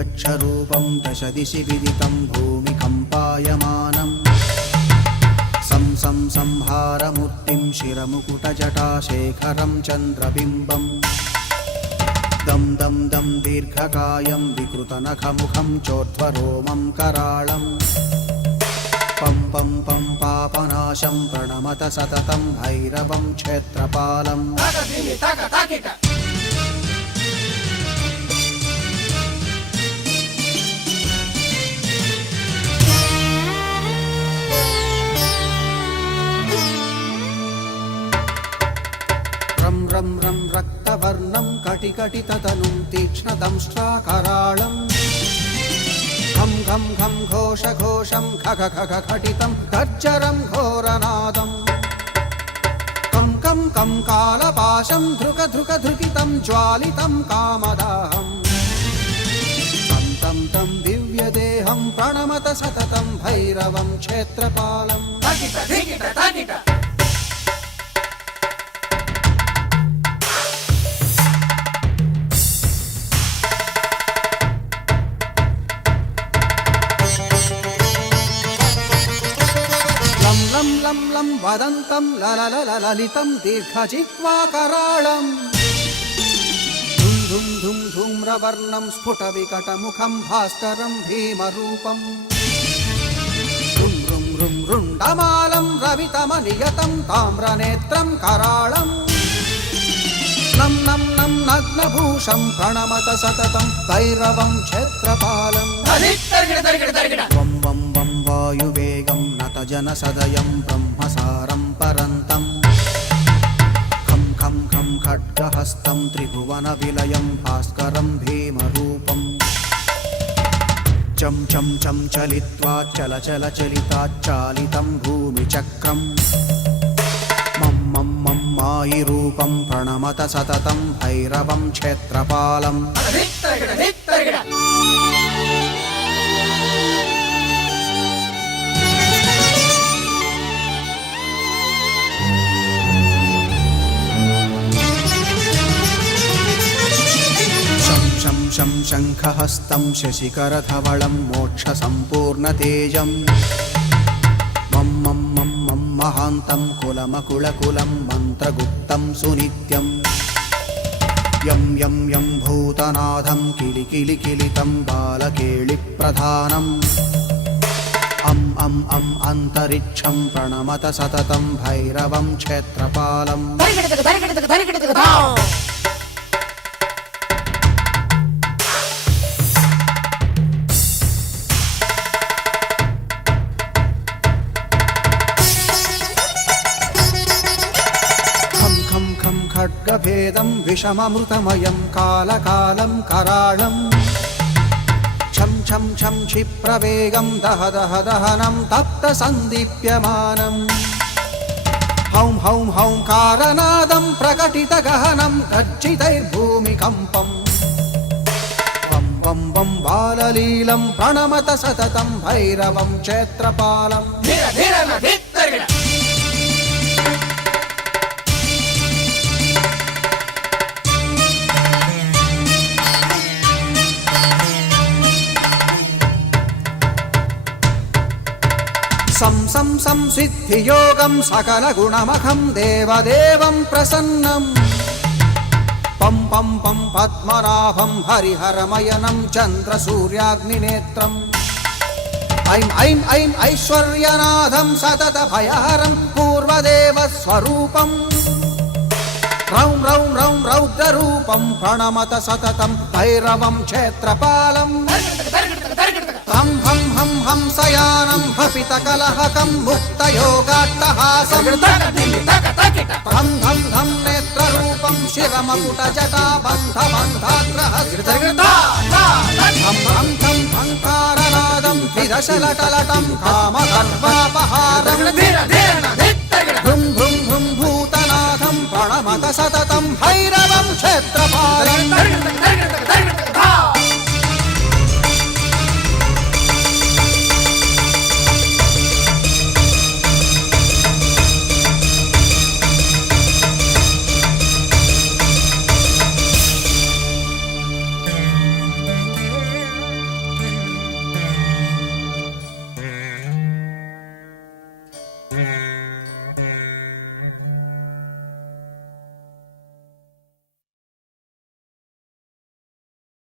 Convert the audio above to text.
यच्छरूपं दश दिशि विदितं भूमिकम्पायमानम् संहारमूर्तिं शिरमुकुटजटाशेखरं चन्द्रबिम्बम् दं दं दं दीर्घकायं विकृतनखमुखं चोर्ध्वरोमं कराळम् पं पं पं पापनाशं प्रणमत सततं भैरवं क्षेत्रपालम् रं रं रं रक्तवर्णं कटिकटिततनुं तीक्ष्णदंष्ट्राकराळम् घं घं घं घोषघोषं खग खग खटितं गर्जरं घोरनादम् कं कं कं कालपाशं धृक धृक धृकितं ज्वालितं कामदाहम् तं तं दिव्यदेहं प्रणमत सततं भैरवं क्षेत्रपालम् लं लं लं वदन्तं ललितं दीर्घजिह्वाकराळम् धुं धुं धुं धूम्रवर्णं स्फुटविकटमुखं भास्करं भीमरूपम् रुं रुं रुं रुण्डमालं रवितमनियतं ताम्रनेत्रं कराळम् नं नं नं नग्नभूषं प्रणमत सततं भैरवं क्षेत्रपालम् वं वं वं वायुवेगं नतजनसदयं ब्रह्मसारं परन्तम् खं खं खं खड्गहस्तं त्रिभुवनविलयं भास्करं भीमरूपम् चं चं चं चलित्वा चल चल चलिताच्चालितं भूमिचक्रम् मं मं मं मायिरूपं प्रणमत सततं भैरवं क्षेत्रपालम् शं शङ्खहस्तं शशिकरधवलं मोक्षसम्पूर्णतेजम् मं मं मं मं महान्तं कुलमकुलकुलं मन्त्रगुप्तं सुनित्यम् यं यं यं भूतनाथं किलिकिलिकिलितं बालकेलिप्रधानम् अं अं अं अन्तरिक्षं प्रणमत सततं भैरवं क्षेत्रपालम् खड्गभेदं विषममृतमयं कालकालं कराळम् छं छं छं क्षिप्रवेगं दह दह दहनं तप्तसन्दीप्यमानम् हौं हौं हौं कारनादं प्रकटितगहनं गर्जितैर्भूमिकम्पम् वं वं वं बाललीलं प्रणमत सततं भैरवं क्षेत्रपालम् संसिद्धियोगं सकलगुणमखं देवदेवं प्रसन्नं पं पं पं पद्मनाभं हरिहरमयनं चन्द्रसूर्याग्निनेत्रम् ऐं ऐं ऐं ऐश्वर्यनाथं सततभयहरं पूर्वदेवस्वरूपम् रौं रौं रौं रौद्ररूपं प्रणमत सततं भैरवं क्षेत्रपालम् हं हं हं हंसयानं हपितकलहकं मुक्तयोगाट्टहासं धं धं धं नेत्ररूपं शिरमकुटजटाबन्धबन्धाग्रहस्तं धं धं धं धङ्कारनादं त्रिदशलटलटं कामगर्वापहारं भृं भृं भृं भूतनाथं प्रणमत सततं भैरवं क्षेत्रपालम्